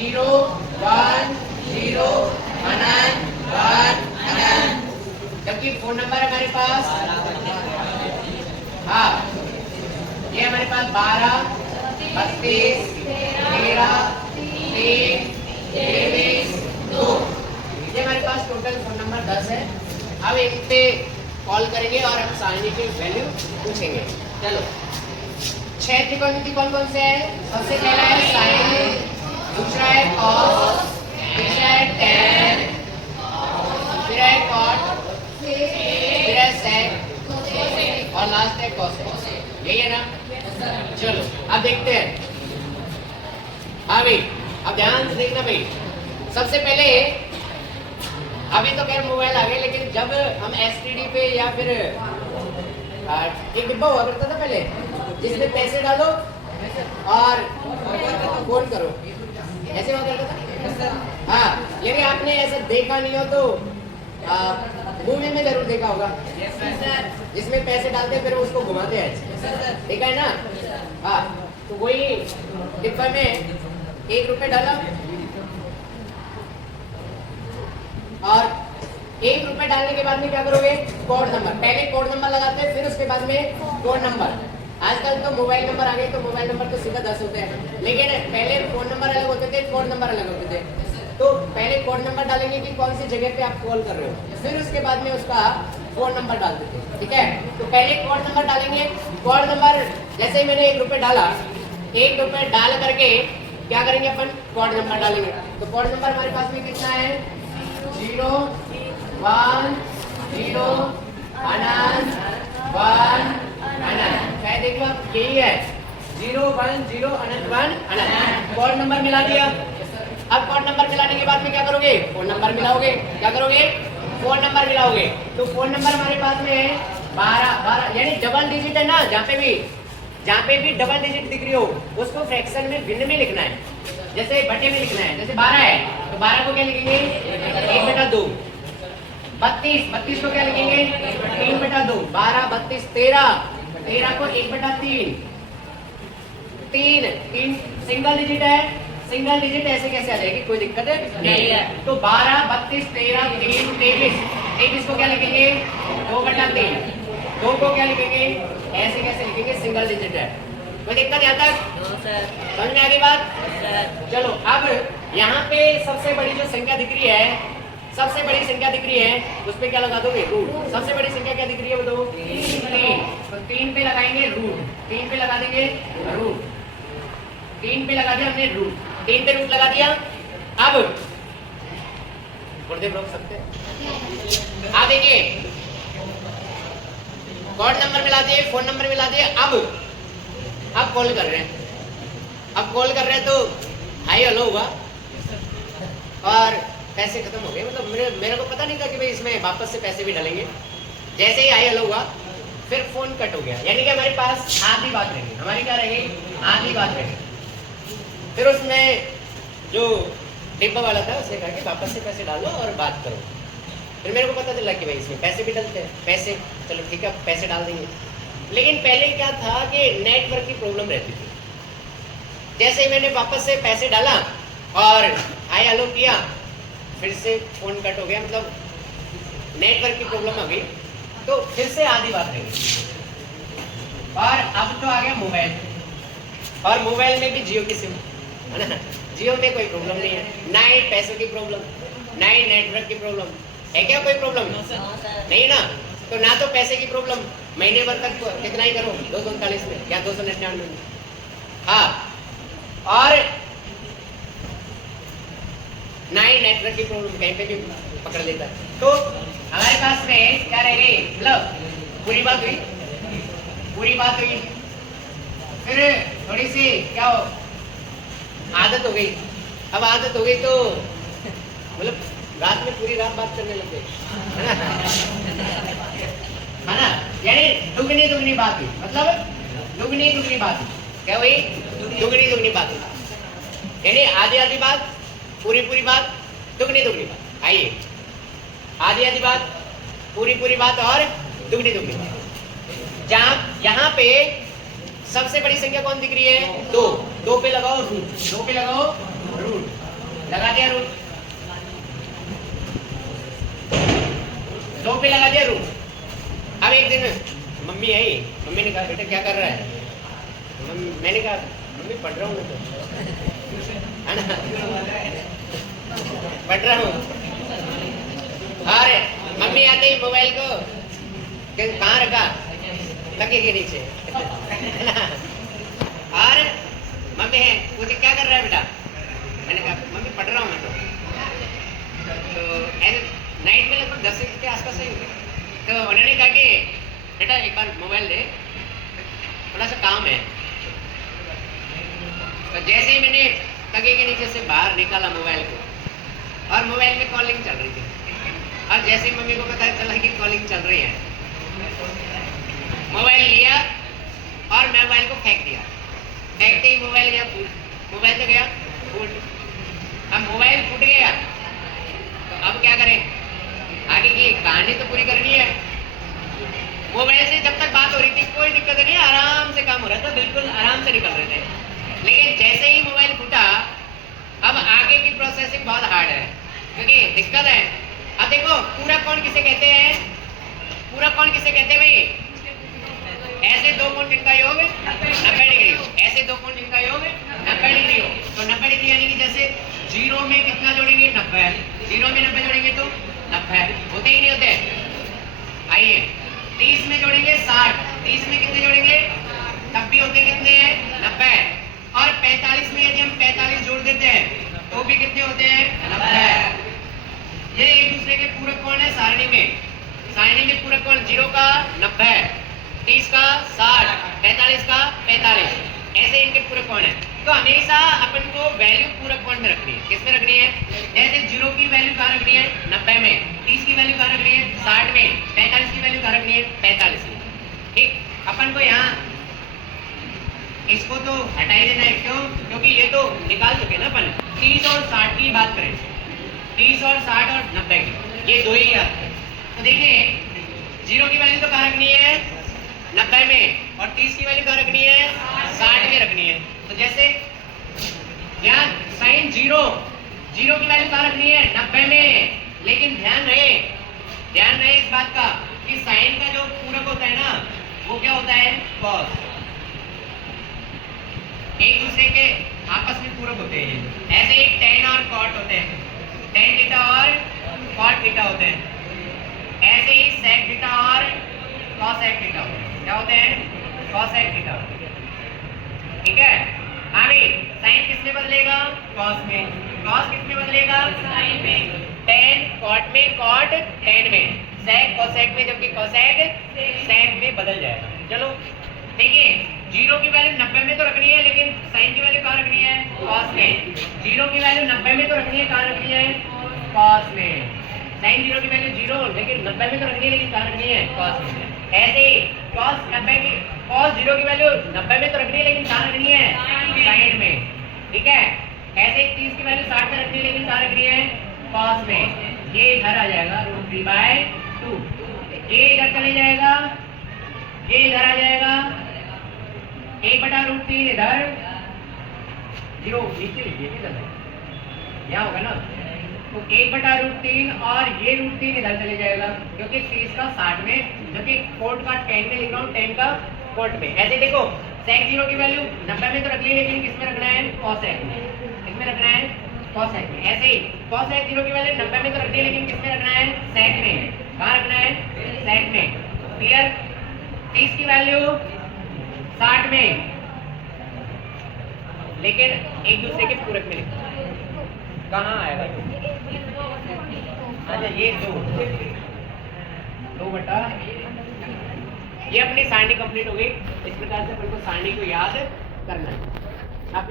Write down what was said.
0 1 0 अनंत 1 अनंत। जबकि phone number है हमारे पास, हाँ ये हमारे पास 12 32 13 3 23 2, ये हमारे पास टोटल फोन नंबर 10 है। अब एक पे कॉल करेंगे और हम सारणी की वैल्यू पूछेंगे। चलो 6 त्रिकोणमिति कौन कौन से है? सबसे पहला है साइन, दूसरा है कॉस, तीसरा है टैन, फिर है कॉट, फिर है सेक और लास्ट है कॉसेक। यही है ना? चलो अब देखते हैं। हाँ भाई अब ध्यान से देखना भाई। सबसे पहले अभी तो खैर मोबाइल आ गए, लेकिन जब हम एसटीडी पे या फिर एक डिब्बा हुआ करता था पहले जिसमें पैसे डालो और फोन करो, ऐसे हुआ करता था। हाँ यदि आपने ऐसा देखा नहीं हो तो मूवी में जरूर देखा होगा, जिसमें पैसे डालते फिर उसको घुमाते हैं, देखा है ना? हाँ तो वही डिब्बा में 1 रुपए डाला और 1 रुपए डालने के बाद में क्या करोगे? कोड नंबर, पहले कोड नंबर लगाते हैं फिर उसके बाद में कोड नंबर। आजकल तो मोबाइल नंबर आ गए तो मोबाइल नंबर तो सीधा 10 होते हैं, लेकिन पहले फोन नंबर अलग होते थे, कोड नंबर अलग होते थे। तो पहले कोड नंबर डालेंगे कि कौन सी जगह पे आप कॉल कर रहे हो, फिर उसके बाद में उसका फोन नंबर डाल देते हैं, ठीक है? तो पहले कोड नंबर डालेंगे। कोड नंबर जैसे ही मैंने 1 रुपए डाला, 1 रुपए डाल करके क्या करेंगे अपन? कोड नंबर डालेंगे। तो कोड नंबर हमारे पास में कितना है? 0 1 0 अनंत 1 अनंत। क्या देख लो यही है 0 1 0 अनंत 1 अनंत। कोड नंबर मिला दिया। अब कोड नंबर मिलाने के बाद में क्या करोगे? फोन नंबर मिलाओगे। क्या करोगे? फोन नंबर मिलाओगे। तो फोन नंबर हमारे पास में है 12 यानी डबल डिजिट है ना, जहाँ पे भी डबल डिजिट दिख रही हो उसको फ्रैक्शन में भिन्न में लिखना है, जैसे बटे में लिखना है। जैसे 12 है तो 12 को क्या लिखेंगे? 1/2। 32 को क्या लिखेंगे? 3/2। 12 32 13 को 1/3। 3 सिंगल डिजिट है, सिंगल डिजिट ऐसे कैसे आ जाएगी? कोई दिक्कत है? नहीं है। तो 12 32 13 3 23 को क्या लिखेंगे? 2/3। 2 को क्या लिखेंगे? ऐसे कैसे लिखेंगे? सिंगल डिजिट है। कोई दिक्कत यहाँ तक? समझ में आ गई बात? चलो अब यहाँ पे सबसे बड़ी जो संख्या दिख रही है, सबसे बड़ी संख्या दिख रही है, उस पे क्या लगा दोगे? रूट। सबसे बड़ी संख्या क्या दिख रही है बताओ? 3। तो 3 पे लगाएंगे रूट, 3 पे लगा देंगे रूट, 3 पे लगा दिया हमने रूट, 3 पे रूट लगा दिया। अब गुरुदेव रोक सकते हैं? आ देखिए कोड नंबर मिला दिए, फोन नंबर मिला दिए। अब कॉल कर रहे हैं, अब कॉल कर रहे हैं तो हाई हेलो हुआ और पैसे खत्म हो गए। मतलब मेरे को पता नहीं था कि भाई इसमें वापस से पैसे भी डालेंगे। जैसे ही हाई हेलो हुआ फिर फोन कट हो गया, यानी कि हमारे पास आधी बात रहेगी। हमारी क्या रहेगी? आधी बात रहेगी। फिर उसमें जो डिब्बा वाला था उसने कहा कि वापस से पैसे डालो और बात करो। फिर मेरे को पता चला कि भाई इसमें पैसे भी डलते हैं। पैसे चलो ठीक है पैसे डाल देंगे, लेकिन पहले क्या था कि नेटवर्क की प्रॉब्लम रहती थी। जैसे ही मैंने वापस से पैसे डाला और हाय हेलो किया, फिर से फोन कट हो गया, मतलब नेटवर्क की प्रॉब्लम आ गई। तो फिर से आधी बात रही। और अब तो आ गया मोबाइल, और मोबाइल में भी जियो की सिम है ना। जियो में कोई प्रॉब्लम नहीं है, ना ही पैसों की प्रॉब्लम, ना ही नेटवर्क की प्रॉब्लम है। क्या कोई प्रॉब्लम नहीं ना? तो ना तो पैसे की प्रॉब्लम, महीने भर तक कितना ही करो 239 में या 299 में। हाँ, और ना ही नेटवर्क की प्रॉब्लम, कहीं पे भी पकड़ लेता है। तो हमारे पास में क्या रह गई? मतलब पूरी बात हुई, पूरी बात हुई। फिर थोड़ी सी क्या हो, आदत हो गई। अब आदत हो गई तो मतलब रात में पूरी रात बात करने लग गए, है ना? यानी दुगनी बात हुई, मतलब दुगनी बात हुई। क्या हुई? दुगनी बात हुई, यानी आधी बात, पूरी बात, दुगनी बात। आइए, आधी बात, पूरी बात और दुगनी बात। जहाँ यहाँ पे सबसे बड़ी संख्या कौन दिख रही है? 2 पे लगाओ रूट, 2 पे लगाओ रूट। लगा दिया रूट, 2 पे लगा दिया रूट। अब एक दिन मम्मी आई, मम्मी ने कहा बेटा क्या कर रहा है? मैंने कहा मम्मी पढ़ रहा हूँ मैं तो, है ना, पढ़ रहा हूँ। अरे मम्मी आते ही मोबाइल को कहाँ रखा? तकिए के नीचे। अरे मम्मी है मुझे क्या कर रहा है बेटा? मैंने कहा मम्मी पढ़ रहा हूँ मैं तो नाइट में लगभग 10 के आसपास ही हुए। तो उन्होंने कहा कि बेटा एक बार मोबाइल दे, थोड़ा सा काम है। तो जैसे ही मैंने तकिए के नीचे से बाहर निकाला मोबाइल को, और मोबाइल में कॉलिंग चल रही थी, और जैसे ही मम्मी को पता चला कि कॉलिंग चल रही है, मोबाइल लिया और मोबाइल को फेंक दिया। फेंकते ही मोबाइल गया फूट, मोबाइल तो गया फूट। अब मोबाइल फूट गया तो अब क्या करें? आगे की कहानी तो पूरी करनी है। मोबाइल से जब तक बात हो रही थी कोई दिक्कत नहीं, आराम से काम हो रहा था, बिल्कुल आराम से निकल रहे थे। लेकिन जैसे ही मोबाइल फूटा, अब आगे की प्रोसेसिंग बहुत हार्ड है, क्योंकि दिक्कत है। अब देखो पूरा कोण किसे कहते हैं? पूरा कोण किसे कहते हैं भाई? ऐसे दो कोण जिनका योग 90 डिग्री हो, ऐसे दो कोण जिनका योग 90 डिग्री हो। तो 90 डिग्री यानी कि जैसे 0 में कितना जोड़ेंगे? 90। 0 में 90 जोड़ेंगे तो 90 होते ही नहीं होते। आइए 30 में जोड़ेंगे 60, 30 में कितने जोड़ेंगे? तब भी होते कितने हैं? 90। और 45 में यदि हम 45 जोड़ देते हैं तो भी कितने होते हैं? 90। ये एक दूसरे के पूरक कोण है सारणी में। सारणी में पूरक कोण 0 का 90, 30 का 60, 45 का 45, ऐसे इनके पूरक कोण है। तो हमेशा अपन को वैल्यू पूरक कोण में रखनी है। किस में रखनी है? जैसे 0 की वैल्यू कहाँ रखनी है? 90 में। 30 की वैल्यू कहाँ रखनी है? 60 में। 45 की वैल्यू कहाँ रखनी है? 45 में। ठीक, अपन को यहाँ इसको तो हटा ही देना है। क्यों? क्योंकि ये तो निकाल चुके ना अपन। 30 और 60 की बात करें, 30 और 60 और 90 की, ये दो ही याद है। तो देखिए 0 की वैल्यू तो कहाँ रखनी है? 90 में। और 30 की वैल्यू कहाँ रखनी है? 60 में रखनी है। तो जैसे यहाँ साइन 0 की वैल्यू कहाँ रखनी है? 90 में। लेकिन ध्यान रहे इस बात का कि साइन का जो पूरक होता है ना, वो क्या होता है? कॉस। एक दूसरे के आपस में पूरक होते हैं। ऐसे ही tan और cot होते हैं, tan थीटा और cot थीटा होते हैं। ऐसे ही sec थीटा और cosec थीटा होते हैं। क्या होते हैं? cosec theta. ठीक है, आगे साइन किस में बदलेगा? cos में। cos किस में बदलेगा? sin में। tan cot में, cot tan में, sec cosec में, जबकि cosec sec में बदल जाएगा। चलो देखिए 0 की वैल्यू 90 में तो रखनी है, लेकिन साइन की वैल्यू कहाँ रखनी है? cos में। 0 की वैल्यू 90 में तो रखनी है, कहाँ रखनी है? cos में। साइन 0 की वैल्यू 0, लेकिन 90 में तो रखनी है, लेकिन कहाँ रखनी है? cos में। ऐसे ही cos 0 की वैल्यू 90 में तो रखनी है, लेकिन कहाँ रखनी है? साइन में। ठीक है, ऐसे ही 30 की वैल्यू 60 में रखनी है, लेकिन कहाँ रखनी है? cos में। ये इधर आ जाएगा √3/2, ये इधर चले जाएगा, ये इधर आ जाएगा, 1/√3 इधर, 0 नीचे लिखिए, यहाँ होगा ना। तो 1/√3 और ये √3 इधर चले जाएगा, क्योंकि 30 का 60 में, जबकि कोट का 10 में लिख रहा हूँ, 10 का कोट में। ऐसे देखो sec 0 की वैल्यू 90 में तो रख ली, लेकिन किस में रखना है? cosec में। किसमें रखना है? cosec में। ऐसे ही cosec 0 की वैल्यू 90 में तो रख ली, लेकिन किस में रखना है? sec में। कहाँ रखना है? sec में। क्लियर? 30 की वैल्यू 60 में, लेकिन एक दूसरे के पूरक में लिखना। कहाँ आएगा? अच्छा ये 2 बटा, ये अपनी सारणी कंप्लीट हो गई। इस प्रकार से अपन को सारणी को याद करना है। आप